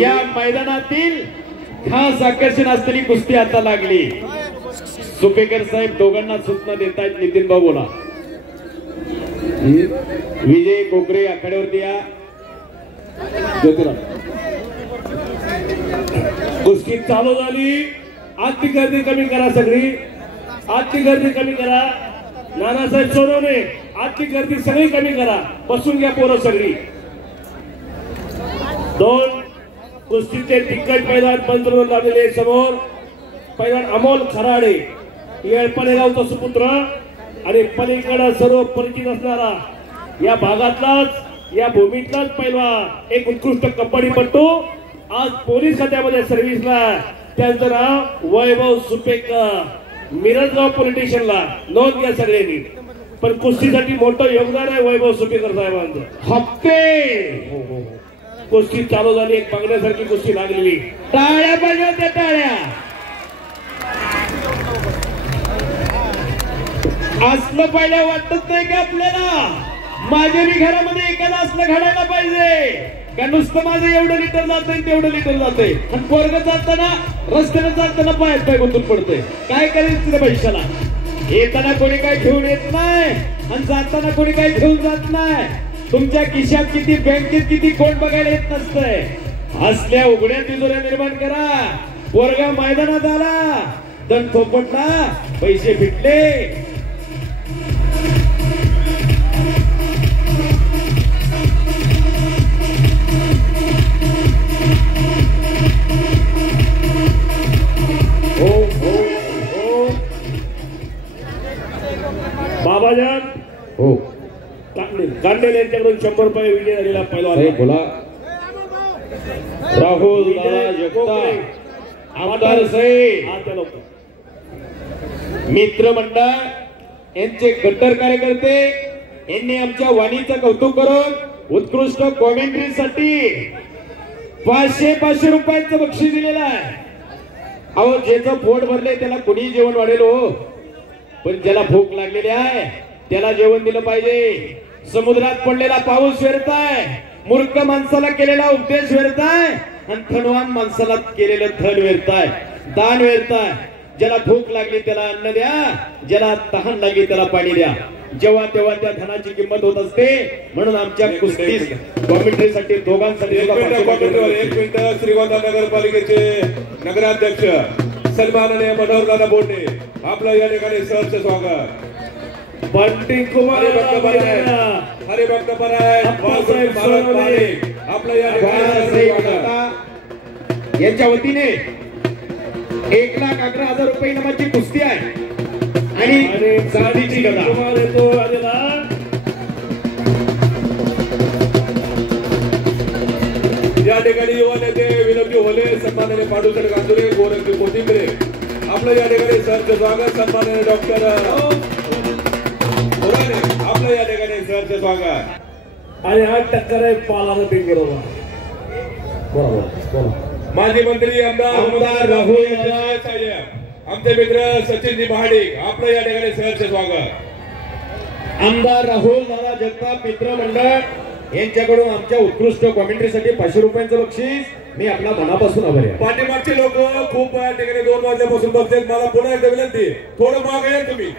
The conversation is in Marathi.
या मैदानातील खास आकर्षण असलेली कुस्ती आता लागली। सुपेकर साहेब दोघांना सूचना देत आहेत। नितीन भाऊ बोला। विजय कोकरे आखाड्यावरती या। कुस्ती चालू झाली। आजची गर्दी कमी करा, सगळी आजची गर्दी कमी करा। नानासाहेब सोनवणे आजची गर्दी सगळी कमी करा। बसून घ्या पोरं सगळी। दोन कुस्तीचे तिक्कट मैदान पंचरोज लागलेले समोर पैलवान अमोल खराडे येळपणे गावचा सुपुत्र आणि पलीकडे सर्व परिचित असणारा या भागातलाच या भूमीतलाच पैलवान एक उत्कृष्ट कबड्डीपटू आज पोलीस खात्यामध्ये सर्व्हिसला। त्यांचं नाव वैभव सुपेकर, मिरजगाव पोलीस स्टेशनला। नोंद घ्या सगळ्यांनी। पण कुस्तीसाठी मोठं योगदान आहे वैभव सुपेकर साहेबांचं। हप्ते कुस्ती चालू झाली। एक बघण्यासारखी कुस्ती लागलेली। टाळ्या पाहिजे त्या टाळ्या। असलं पाहिलं वाटत नाही का आपल्याला? माझ्या मी घरामध्ये एखादा असलं घडायला पाहिजे का? नुसतं माझं एवढं लिटर जातंय तेवढं लिटर जातंय आणि पोरग जाताना रस्त्याने जाताना पायात पाय गुंतून पडतंय। काय करायचं त्या पैशाला? येताना कोणी काय घेऊन येत नाही आणि जाताना कोणी काय घेऊन जात नाही। तुमच्या खिशात किती, बँकेत किती, कोण बघायला येत नसतंय। असल्या उघड्या तिजोऱ्या निर्माण करा। पोरगा मैदानात आला, दण थोपटला, पैसे फिटले। बाबाजान हो कांडेल यांच्याकडून 100 रुपये विजय झालेला पैलवान बोला। राहुल दादा जगताप आमदार साहेब मित्रमंडळ यांचे कट्टर कार्यकर्ते यांनी आमच्या वाणीचं कौतुक करून उत्कृष्ट कॉमेंट्रीसाठी 500 रुपयाचं बक्षीस दिलेलं आहे। अहो ज्याचं पोट भरले त्याला कोणी जेवण वाढेल हो, पण ज्याला भूक लागलेली आहे त्याला जेवण दिलं पाहिजे। समुद्रात पडलेला पाऊस व्यर्थाय, मूर्ख माणसाला केलेला उपदेश व्यर्थाय आणि धनवान माणसाला केलेलं धन व्यर्थाय, दान व्यर्थाय। ज्याला भूक लागली त्याला अन्न द्या, ज्याला तहान लागली त्याला पाणी द्या। जेव्हा तेव्हा त्या धनाची किंमत होत असते। म्हणून आमच्या कुस्ती कॉमेंट्रीसाठी दोघांसाठी एक मिनिट श्रीगोंदा नगरपालिकेचे नगराध्यक्ष सन्माननीय मनोहरदादा बोटे आपलं या ठिकाणी सहर्ष स्वागत। बंटी कुमार हरिभक्त पराय आपलं या ठिकाणी यांच्या वतीने 1,11,000 रुपये इनामाची कुस्ती आहे आणि चांदीची गदा। या ठिकाणी युवा नेते विनोदी होले सन्माननीय पांडुचंद गांधुरे गोरखजी कोथिंबरे आपलं या ठिकाणी सहर्ष स्वागत। सन्माननीय डॉक्टर आपलं या ठिकाणी सहर्ष स्वागत। आणि हा टक्कर आहे पालाला ते बरोबर माजी मंत्री आमदार राहुल आमचे मित्र सचिन महाडिक आपलं या ठिकाणी सहर्ष स्वागत। आमदार राहुल दादा जगताप मित्रमंडळ यांच्याकडून आमच्या उत्कृष्ट कॉमेंट्रीसाठी 500 रुपयांचं बक्षीस मी आपला मनापासून आभारी आहे। पाठीमागचे लोक खूप या ठिकाणी 2 वाजल्यापासून बघतात। मला पुन्हा एकदा विनंती, थोडं मागे या तुम्ही।